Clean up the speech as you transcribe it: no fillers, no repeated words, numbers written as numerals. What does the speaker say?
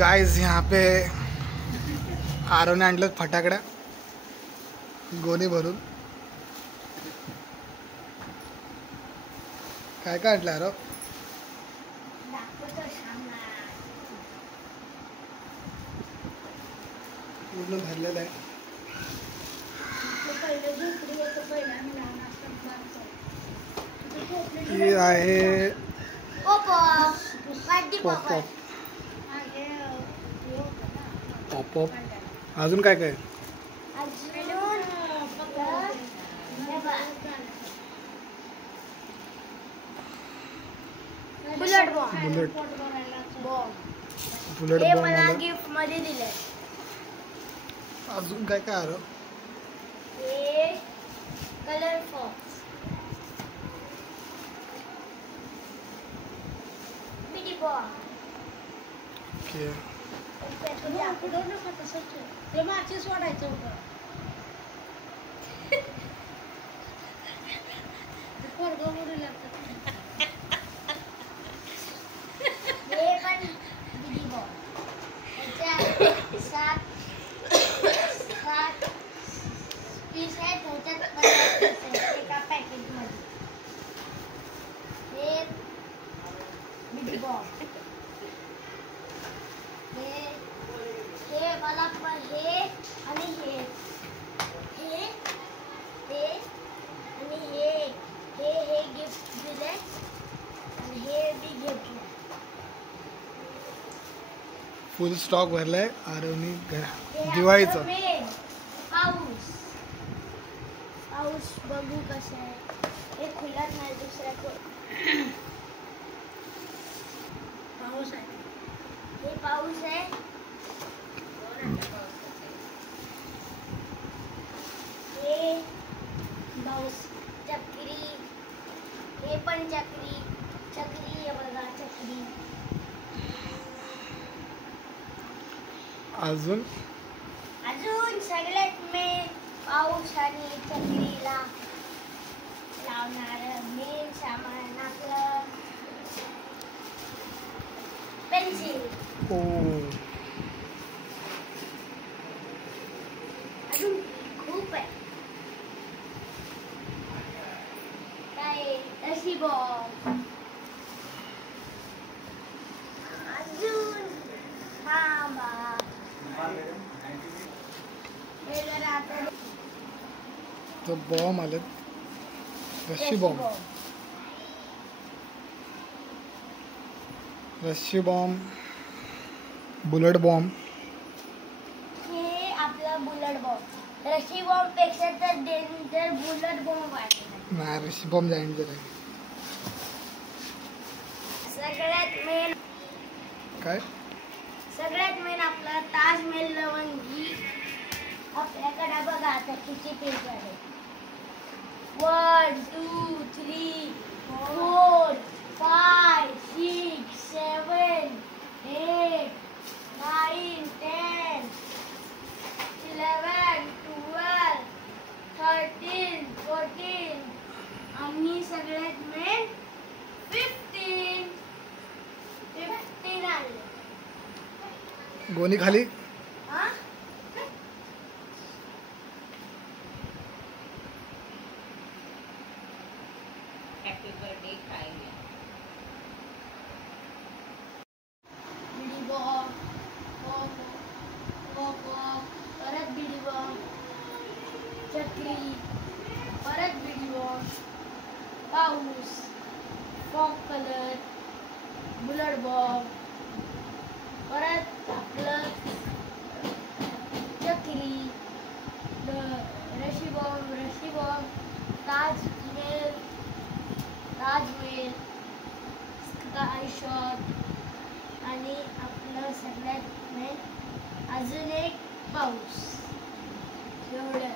Guys यहाँ पे आरो ने आणलं फटाकड्या गोणी भरून. काय काय आणलं आरो? पूर्ण भरलेलं आहे. हे आहे पॉपअप. पॉपअप अजून काय काय? बुलेट बुलेट हे बॉम्ब मला गिफ्ट मध्ये दिले. अजून काय काय आरो? हे कलर फॉक्स बिडी बॉम्ब. ओके. ते माचीस वाढायचं होतं. हे पण बिडी बॉम्ब. सात पीस आहेत. ह्याच्यात 50 पीस आहेत एका पॅकेट मध्ये. हे बिडी बॉम्ब. हे मला पण हे आणि हे आणि हे गिफ्ट दिले आणि हे बी गिफ्ट. फुल स्टॉक भरलाय आरोनी दिवाळीचं. पाऊस बघू कसं आहे. हे खुलत नाही दुसऱ्या पाऊस आहे. हे पाऊस आहे. हे पाऊस चक्री. हे पण चक्री आहे बघा चक्री. अजून सगळ्यात मेन पाऊस आणि चक्रीला लावणार मेन सामान आपलं पेन्सिल. अजून खूप आहे. काय रशी बॉम्ब. अजून थांबा. तो बॉम्ब आले. रशी बॉम्ब. रशी बॉम्ब. Bullet bomb. हे आपलं बुलेट बॉम्ब. रशी बॉम्ब पेक्षा तर डेंजर बुलेट बॉम्ब वाटत नाही. रशी बॉम्ब डेंजर आहे. सगळ्यात मेन काय? सगळ्यात मेन आपला ताजमहल लवंगी. आपल्याकडे बघा आता किती पेज आहे. 1 2 3 4 5 6 7 8 9 10 11 12 13 14 आणि सगळ्यात मेन 15 आले. गोणी खाली. हैप्पी बर्थडे खाएंगे. बिडी बॉम्ब. परत बिडी बॉम्ब. चक्री. परत बिडी बॉम्ब. पाऊस. Fog colour. Bullet bomb. परत आपलं चक्री. रशी बॉम्ब. ताजमहल. स्काय शॉट आणि आपलं सगळ्यात मेन अजून एक पाऊस. एवढं.